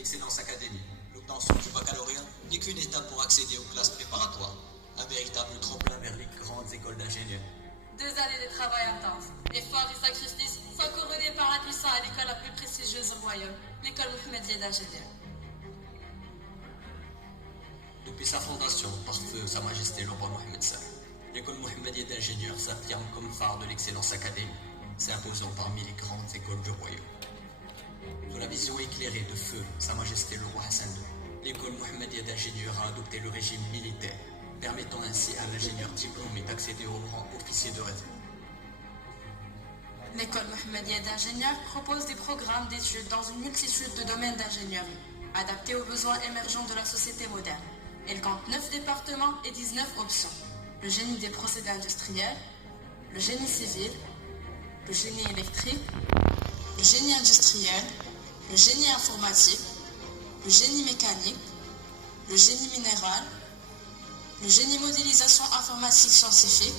l'Excellence Academy. L'obtention du baccalauréat n'est qu'une étape pour accéder aux classes préparatoires. Un véritable tremplin vers les grandes écoles d'ingénieurs. 2 années de travail intense, efforts et sacrifices sont couronnés par l'admission à l'école la plus prestigieuse au royaume, l'école Mohammedia d'ingénieurs. Depuis sa fondation par feu Sa Majesté le roi Mohammed V, l'école Mohammedia d'ingénieurs s'affirme comme phare de l'excellence académique, s'imposant parmi les grandes écoles du royaume. Sous la vision éclairée de feu Sa Majesté le roi Hassan II, l'école Mohammedia d'ingénieurs a adopté le régime militaire, permettant ainsi à l'ingénieur diplômé d'accéder au rang officier de réserve. L'école Mohammedia d'ingénieurs propose des programmes d'études dans une multitude de domaines d'ingénierie, adaptés aux besoins émergents de la société moderne. Elle compte 9 départements et 19 options. Le génie des procédés industriels, le génie civil, le génie électrique, le génie industriel, le génie informatique, le génie mécanique, le génie minéral, le génie modélisation informatique scientifique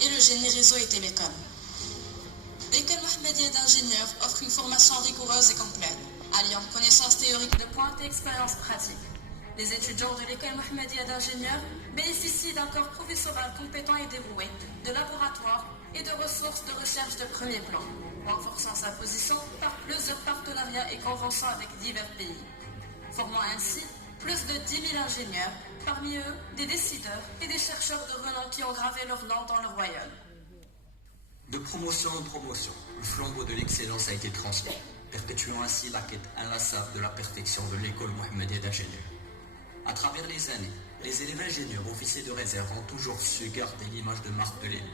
et le génie réseau et télécom. L'école Mohammedia d'ingénieurs offre une formation rigoureuse et complète, alliant connaissances théoriques de pointe et expériences pratiques. Les étudiants de l'école Mohammedia d'ingénieurs bénéficient d'un corps professoral compétent et dévoué, de laboratoires et de ressources de recherche de premier plan, renforçant sa position par plusieurs partenariats et conventions avec divers pays, formant ainsi plus de 10 000 ingénieurs, parmi eux des décideurs et des chercheurs de renom qui ont gravé leur nom dans le royaume. De promotion en promotion, le flambeau de l'excellence a été transmis, perpétuant ainsi la quête inlassable de la perfection de l'école Mohammedia d'ingénieurs. À travers les années, les élèves ingénieurs officiers de réserve ont toujours su garder l'image de marque de l'élève.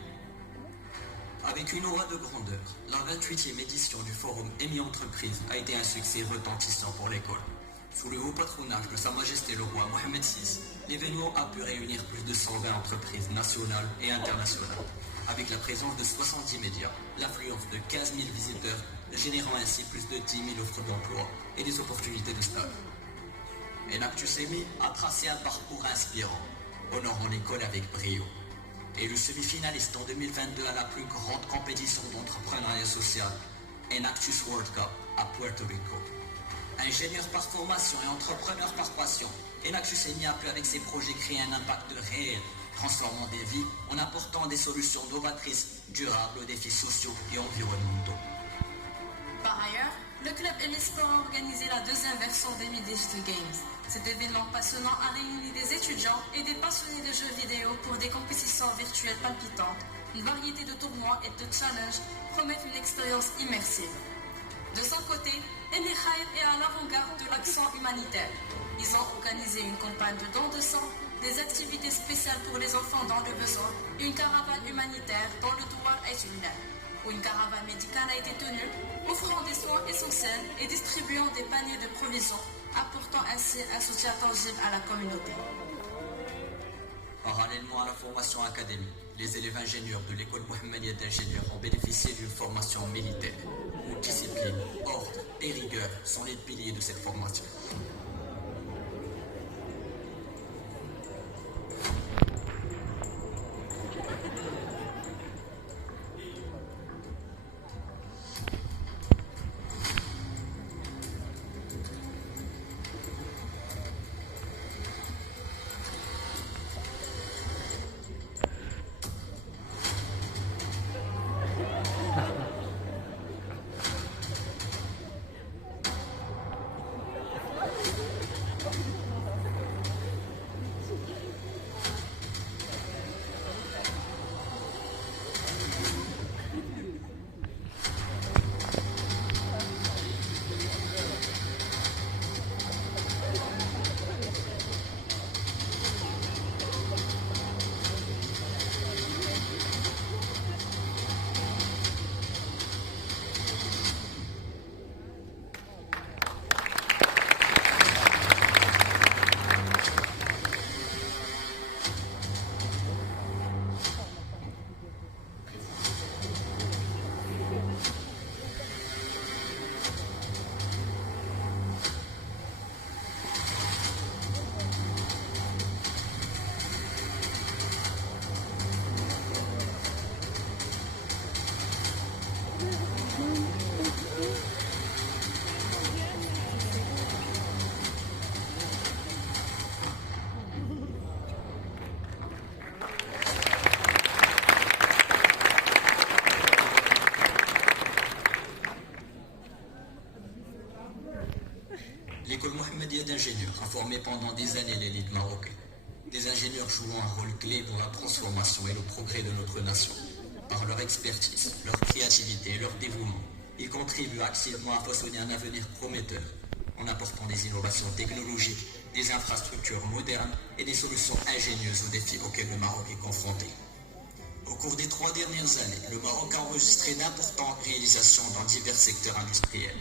Avec une aura de grandeur, la 28e édition du forum EMI Entreprise a été un succès retentissant pour l'école. Sous le haut patronage de Sa Majesté le roi Mohammed VI, l'événement a pu réunir plus de 120 entreprises nationales et internationales, avec la présence de 70 médias, l'affluence de 15 000 visiteurs, générant ainsi plus de 10 000 offres d'emploi et des opportunités de stage. Enactus EMI a tracé un parcours inspirant, honorant l'école avec brio. Et le semi-finaliste en 2022 à la plus grande compétition d'entrepreneuriat social, Enactus World Cup à Puerto Rico. Ingénieur par formation et entrepreneur par passion, Enactus EMI a pu avec ses projets créer un impact réel, transformant des vies en apportant des solutions novatrices, durables aux défis sociaux et environnementaux. Par ailleurs, le club EMI Sport a organisé la 2e version d'EMI Digital Games. Cet événement passionnant a réuni des étudiants et des passionnés de jeux vidéo pour des compétitions virtuelles palpitantes. Une variété de tournois et de challenges promettent une expérience immersive. De son côté, EMI Khair est à l'avant-garde de l'action humanitaire. Ils ont organisé une campagne de dons de sang, des activités spéciales pour les enfants dans le besoin, une caravane humanitaire dont le toit est une lettre, où une caravane médicale a été tenue, offrant des soins essentiels et distribuant des paniers de provisions, apportant ainsi un soutien tangible à la communauté. Parallèlement à la formation académique, les élèves ingénieurs de l'école Mohammedia d'ingénieurs ont bénéficié d'une formation militaire, où discipline, ordre et rigueur sont les piliers de cette formation. L'école Mohammedia d'ingénieurs a formé pendant des années l'élite marocaine. Des ingénieurs jouant un rôle clé pour la transformation et le progrès de notre nation. Par leur expertise, leur créativité et leur dévouement, ils contribuent activement à façonner un avenir prometteur en apportant des innovations technologiques, des infrastructures modernes et des solutions ingénieuses aux défis auxquels le Maroc est confronté. Au cours des 3 dernières années, le Maroc a enregistré d'importantes réalisations dans divers secteurs industriels,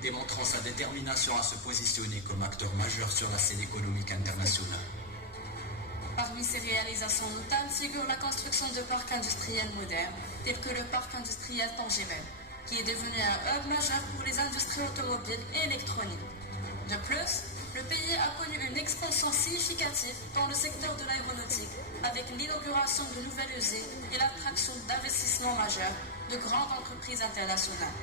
démontrant sa détermination à se positionner comme acteur majeur sur la scène économique internationale. Parmi ces réalisations notables figure la construction de parcs industriels modernes, tels que le parc industriel Tangier, qui est devenu un hub majeur pour les industries automobiles et électroniques. De plus, le pays a connu une expansion significative dans le secteur de l'aéronautique, avec l'inauguration de nouvelles usines et l'attraction d'investissements majeurs de grandes entreprises internationales.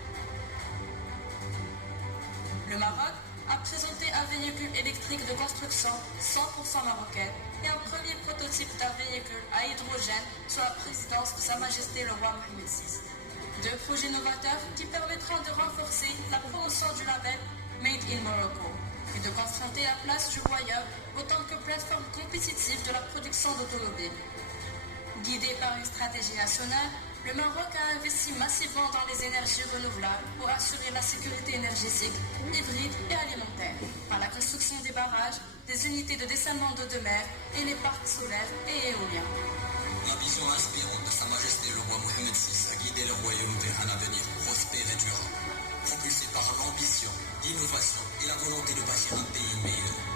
Le Maroc a présenté un véhicule électrique de construction 100% marocaine et un premier prototype d'un véhicule à hydrogène sous la présidence de Sa Majesté le roi Mohamed VI. 2 projets novateurs qui permettront de renforcer la promotion du label Made in Morocco et de confronter la place du royaume autant que plateforme compétitive de la production d'automobiles. Guidé par une stratégie nationale, le Maroc a investi massivement dans les énergies renouvelables pour assurer la sécurité énergétique, hybride et alimentaire, par la construction des barrages, des unités de dessalement d'eau de mer et les parcs solaires et éoliens. La vision inspirante de Sa Majesté le roi Mohamed VI a guidé le royaume vers un avenir prospère et durable, propulsé par l'ambition, l'innovation et la volonté de bâtir un pays meilleur.